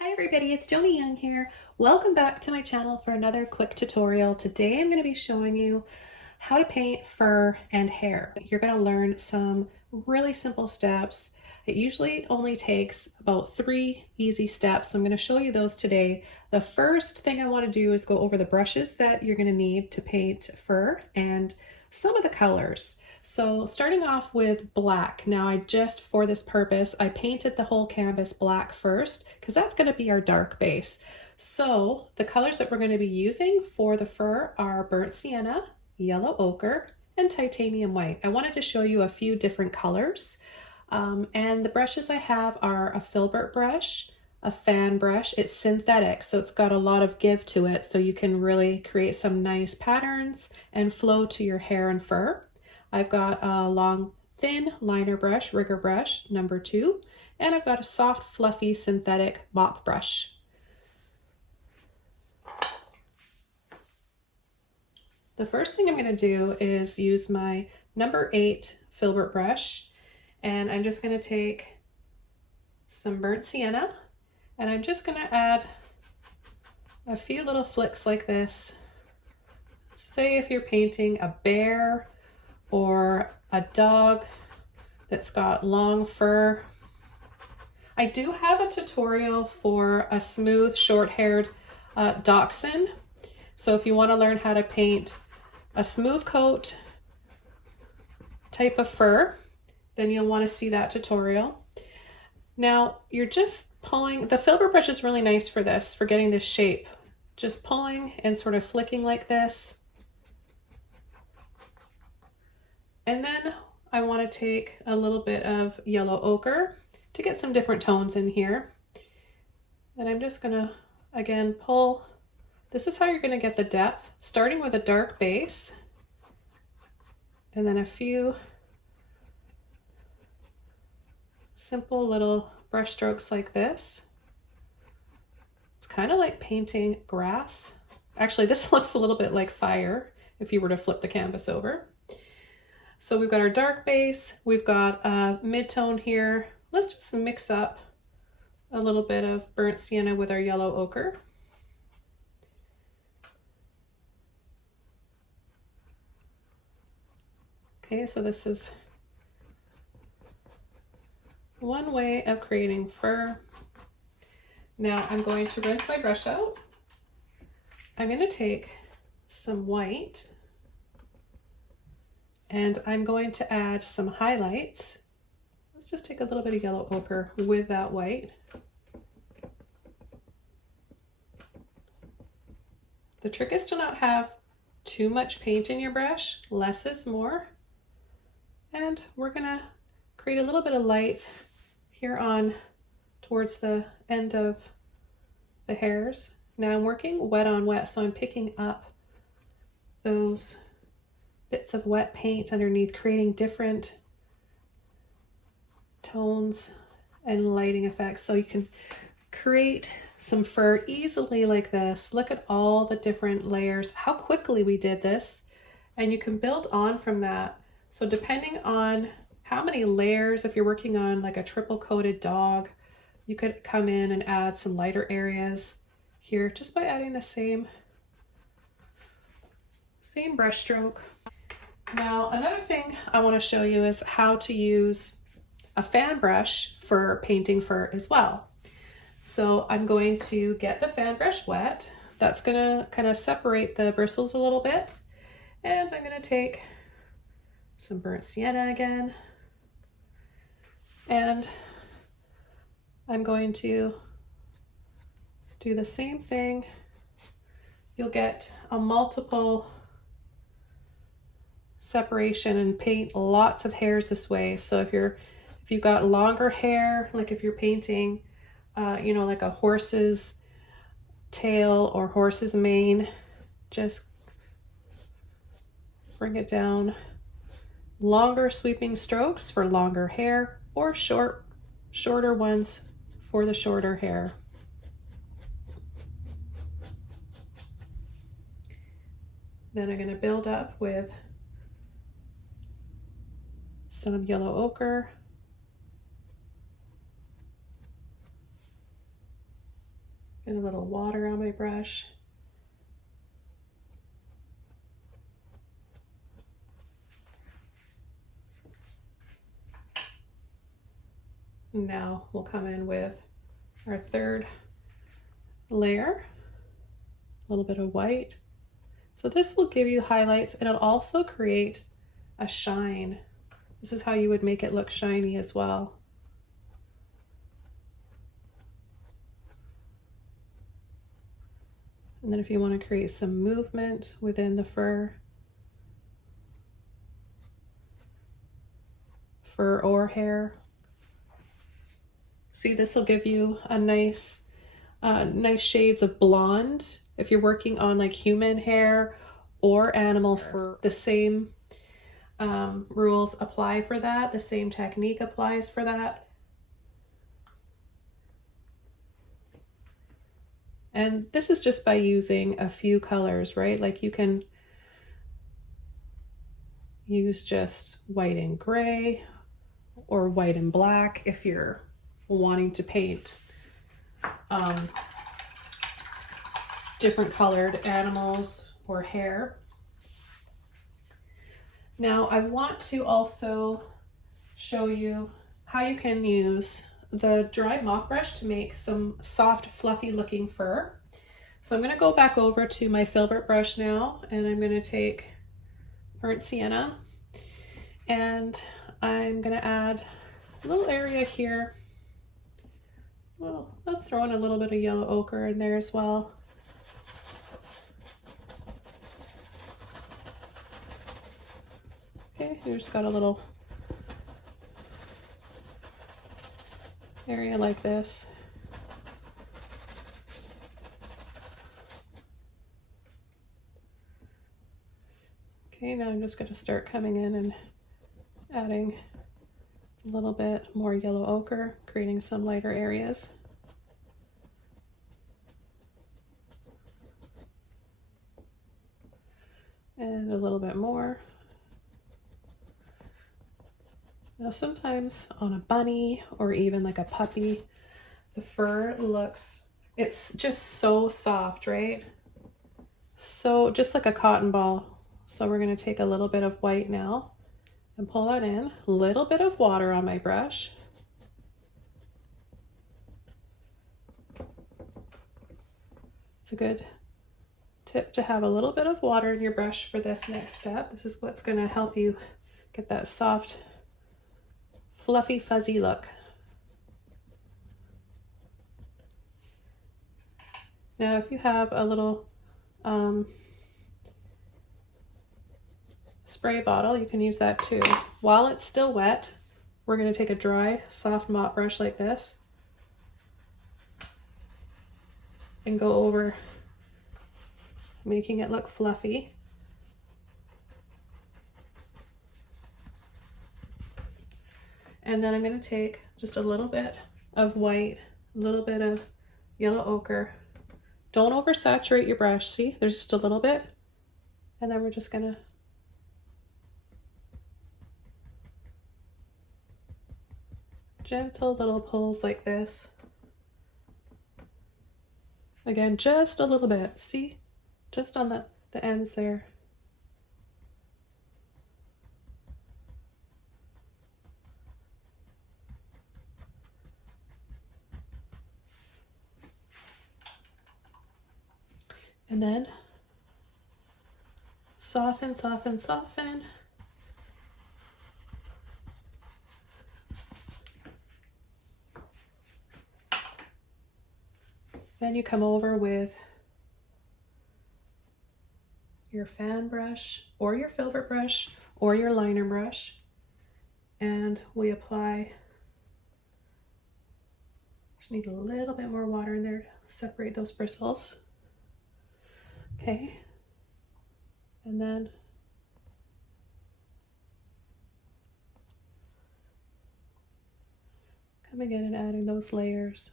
Hi everybody, it's Joni Young here. Welcome back to my channel for another quick tutorial. Today I'm going to be showing you how to paint fur and hair. You're going to learn some really simple steps. It usually only takes about 3 easy steps, so I'm going to show you those today. The first thing I want to do is go over the brushes that you're going to need to paint fur and some of the colors. So starting off with black. Now for this purpose, I painted the whole canvas black first because that's going to be our dark base. So the colors that we're going to be using for the fur are burnt sienna, yellow ochre, and titanium white. I wanted to show you a few different colors. And the brushes I have are a Filbert brush, a fan brush. It's synthetic, so it's got a lot of give to it, so you can really create some nice patterns and flow to your hair and fur. I've got a long, thin liner brush, rigger brush, number 2, and I've got a soft, fluffy, synthetic mop brush. The first thing I'm going to do is use my number 8 Filbert brush, and I'm just going to take some burnt sienna, and I'm just going to add a few little flicks like this. Say if you're painting a bear or a dog that's got long fur. I do have a tutorial for a smooth, short-haired dachshund. So if you want to learn how to paint a smooth coat type of fur, then you'll want to see that tutorial. Now you're just pulling, the Filbert brush is really nice for this, for getting this shape. Just pulling and sort of flicking like this. And then I want to take a little bit of yellow ochre to get some different tones in here. And I'm just going to, again, pull. This is how you're going to get the depth, starting with a dark base and then a few simple little brush strokes like this. It's kind of like painting grass. Actually, this looks a little bit like fire if you were to flip the canvas over. So we've got our dark base, we've got a mid-tone here. Let's just mix up a little bit of burnt sienna with our yellow ochre. Okay, so this is one way of creating fur. Now I'm going to rinse my brush out. I'm going to take some white and I'm going to add some highlights. Let's just take a little bit of yellow ochre with that white. The trick is to not have too much paint in your brush. Less is more. And we're gonna create a little bit of light here on towards the end of the hairs. Now I'm working wet on wet, so I'm picking up those bits of wet paint underneath, creating different tones and lighting effects, so you can create some fur easily like this. Look at all the different layers, how quickly we did this, and you can build on from that. So depending on how many layers, if you're working on like a triple coated dog, you could come in and add some lighter areas here just by adding the same brush stroke. Now, another thing I want to show you is how to use a fan brush for painting fur as well. So I'm going to get the fan brush wet. That's going to kind of separate the bristles a little bit. And I'm going to take some burnt sienna again. And I'm going to do the same thing. You'll get a multiple separation and paint lots of hairs this way. So if you've got longer hair, like if you're painting like a horse's tail or horse's mane, just bring it down. Longer sweeping strokes for longer hair, or shorter ones for the shorter hair. Then I'm going to build up with some yellow ochre. Get a little water on my brush. Now we'll come in with our third layer, a little bit of white. So this will give you highlights, and it'll also create a shine. This is how you would make it look shiny as well. And then if you want to create some movement within the fur or hair, see, this will give you a nice shades of blonde. If you're working on like human hair or animal fur, the same rules apply for that. The same technique applies for that. And this is just by using a few colors, right? Like you can use just white and gray or white and black if you're wanting to paint different colored animals or hair. Now I want to also show you how you can use the dry mop brush to make some soft, fluffy looking fur. So I'm going to go back over to my Filbert brush now, and I'm going to take burnt sienna, and I'm going to add a little area here. Well, let's throw in a little bit of yellow ochre in there as well. Okay, you just got a little area like this. Okay, now I'm just going to start coming in and adding a little bit more yellow ochre, creating some lighter areas. And a little bit more. Now sometimes on a bunny or even like a puppy, the fur it's just so soft, right? So just like a cotton ball. So we're going to take a little bit of white now and pull that in. A little bit of water on my brush. It's a good tip to have a little bit of water in your brush for this next step. This is what's going to help you get that soft, fluffy, fuzzy look. Now if you have a little spray bottle, you can use that too. While it's still wet, we're going to take a dry, soft mop brush like this and go over, making it look fluffy. And then I'm going to take just a little bit of white, a little bit of yellow ochre. Don't oversaturate your brush. See, there's just a little bit. And then we're just going to gentle little pulls like this. Again, just a little bit. See, just on the ends there. And then soften, soften, soften. Then you come over with your fan brush or your filbert brush or your liner brush, and we apply, just need a little bit more water in there to separate those bristles. Okay, and then coming in and adding those layers.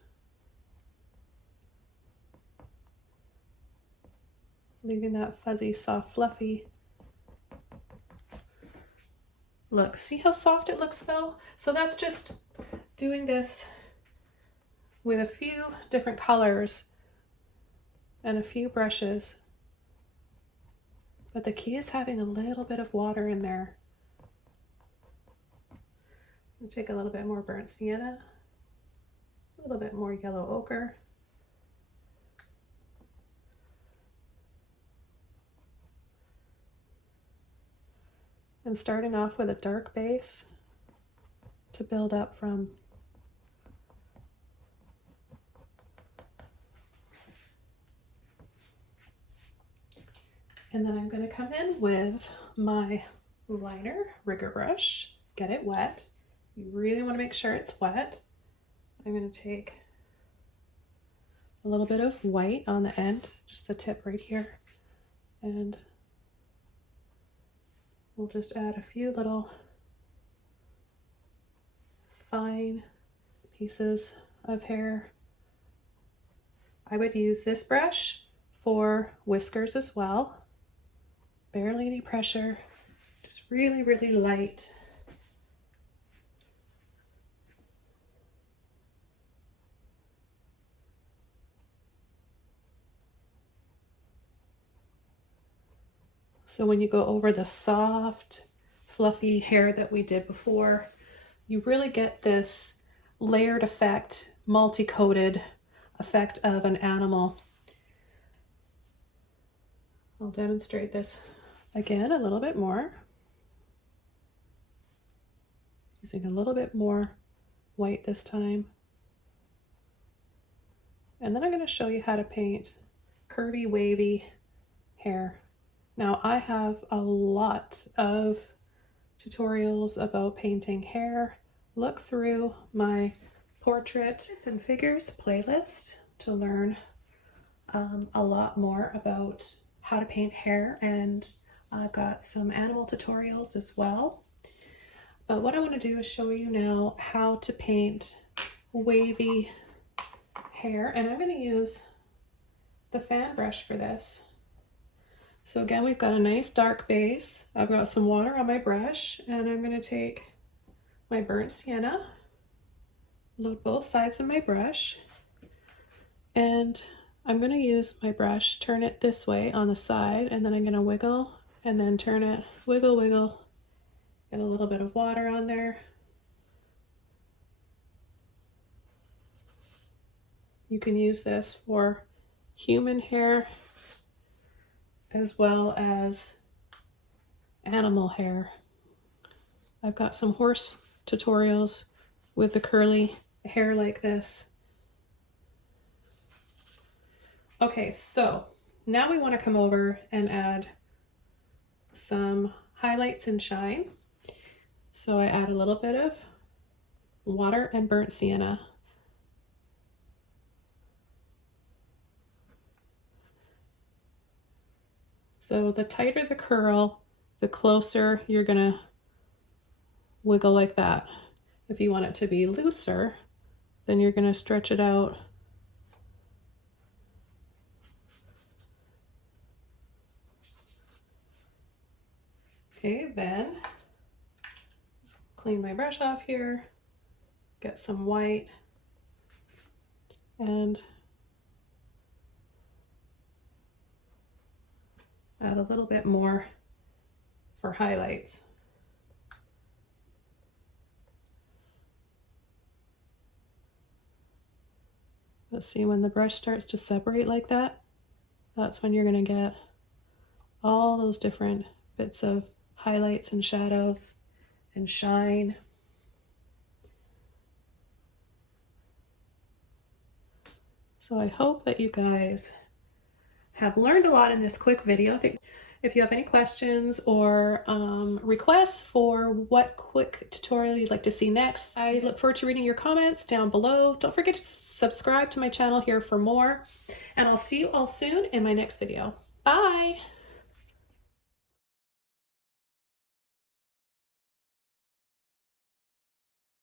Leaving that fuzzy, soft, fluffy look. See how soft it looks though? So that's just doing this with a few different colors and a few brushes. But the key is having a little bit of water in there. I'll take a little bit more burnt sienna, a little bit more yellow ochre. And starting off with a dark base to build up from. And then I'm going to come in with my liner rigger brush, get it wet. You really want to make sure it's wet. I'm going to take a little bit of white on the end, just the tip right here, and we'll just add a few little fine pieces of hair. I would use this brush for whiskers as well. Barely any pressure, just really, really light. So when you go over the soft, fluffy hair that we did before, you really get this layered effect, multi-coated effect of an animal. I'll demonstrate this again a little bit more, using a little bit more white this time. And then I'm going to show you how to paint curvy, wavy hair. Now I have a lot of tutorials about painting hair. Look through my portraits and figures playlist to learn a lot more about how to paint hair, and I've got some animal tutorials as well. But what I want to do is show you now how to paint wavy hair, and I'm going to use the fan brush for this. So again, we've got a nice dark base. I've got some water on my brush, and I'm going to take my burnt sienna, load both sides of my brush, and I'm going to use my brush, turn it this way on the side, and then I'm going to wiggle and then turn it, wiggle, wiggle, get a little bit of water on there. You can use this for human hair as well as animal hair. I've got some horse tutorials with the curly hair like this. Okay, so now we want to come over and add some highlights and shine. So I add a little bit of water and burnt sienna. So the tighter the curl, the closer you're gonna wiggle like that. If you want it to be looser, then you're gonna stretch it out. Okay, then just clean my brush off here, get some white, and add a little bit more for highlights. But see, when the brush starts to separate like that, that's when you're going to get all those different bits of highlights and shadows and shine. So I hope that you guys have learned a lot in this quick video. If you have any questions or requests for what quick tutorial you'd like to see next, I look forward to reading your comments down below. Don't forget to subscribe to my channel here for more, and I'll see you all soon in my next video. Bye!